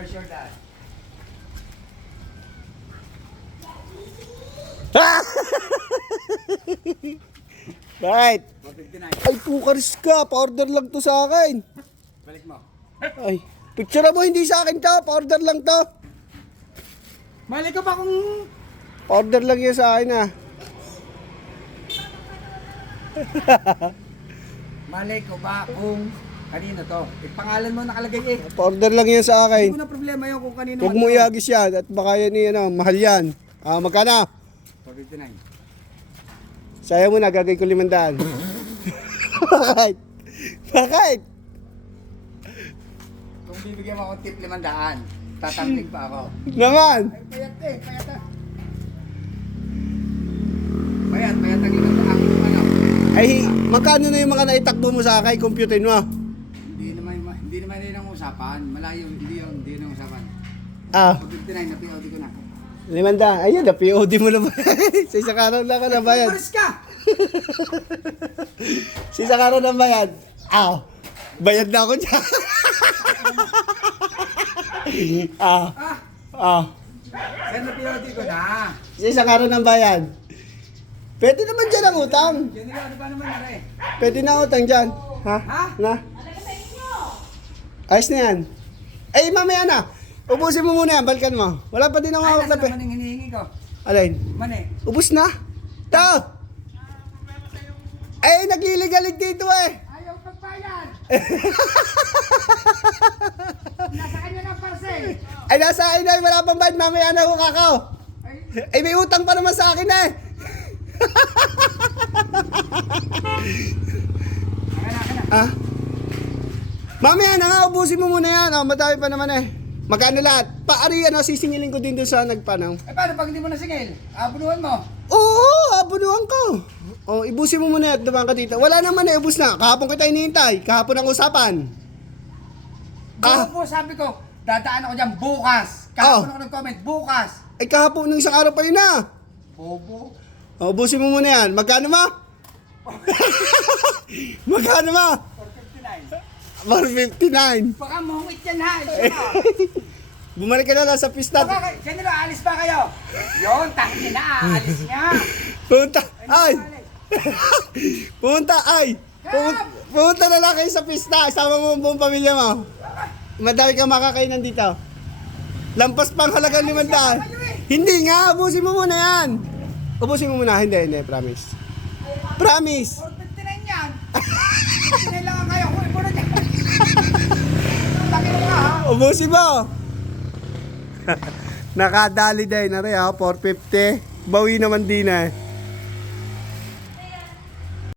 Where's your dad? Bakit? 159. Ay, kukaris ka. Pa-order lang to sa akin. Balik mo. Ay, picture mo hindi sa akin to. Pa-order lang to. Mali ko ba kung... Pa-order lang yan sa akin ah. Mali ko ba kung... Kanino to? Pangalan mo nakalagay eh. Pa-order lang yan sa Hindi akin. ko na problema yun kung kanino Huwag mo iagis yan at baka yan ano, mahal yan. Ah, magkano? 459. Sayang mo na, gagay ko 500. Bakit? Bakit? Kung bibigyan mo akong tip 500, tatangking pa ako. Naman! Ay, payat eh, payat ah. Payat ang 500 ano. Ay, magkano na yung mga naitakbo mo sa akin? Computerin mo. Hindi naman yun ang usapan. Malayo, hindi yun ang usapan. Ah, 459 na POD ko na. 500. Ayun, na POD mo na ba? Sa isang araw lang ka na bayad. Paris ka! Sa isang araw na bayad. Ah, bayad na ako dyan. Ah, ah. Yan na POD ko na. Sa isang araw ng bayad. Pwede naman dyan ang utang. Yan nila, ano ba naman na rin? Pwede na utang dyan. Ha? Ha? Na? Ayos na yan. Ay, mamaya na. Ubusin mo muna yan. Balikan mo. Wala pa din ang Ay, hawak na nasa naman yung hinihingi ko. Alin? Mani. Ubus na. Tao. Ay, nagliligalig dito eh. Ayaw pagbayad! Nasa kanya ng parcel! Ay, nasa akin na. Wala pang bayad. Mamaya na ako kakao. Ay, Ay, may utang pa naman sa akin eh. akin na. Ah? Mamaya na nga, ubusin mo muna yan. Oh, madami pa naman eh. Magkano lahat? Paari, ano, sisingilin ko din doon sa nagpanaw. Eh, paano pag hindi mo nasingil? Abunuhan mo. Oo, abunuhan ko. Oh, ibusin mo muna at dumaan ka dito. Wala naman eh, ubus na. Kahapon kita hinihintay. Kahapon ang usapan. Ah. Po, sabi ko, dadaan ako dyan bukas. Kahapon ako nag-comment, bukas. Ay, kahapon ng isang araw pa yun na. Bobo. Oh, ubusin mo muna yan. Magkano ma? Magkano ma? 459. 159. Baka mungit yan ha. Ito na. Bumalik ka na lang sa pista. Baka, siya nila, alis ba kayo? Yun, tahin na, aalis niya. Punta. Ay. Balik. Punta. Ay. Punta na lang kayo sa pista. Isama mo ang buong pamilya mo. Madami kang makakainan dito. Lampas pang halagang 500. Hindi nga. Ubusin mo muna yan. Ubusin mo muna. Hindi. Promise. Promise. 459 yan. 459 lang kayo. Kunin mo na dyan. Laki mo nga ha. Ubusin mo. Nakadali din na rin ha. 450. Bawi naman din eh.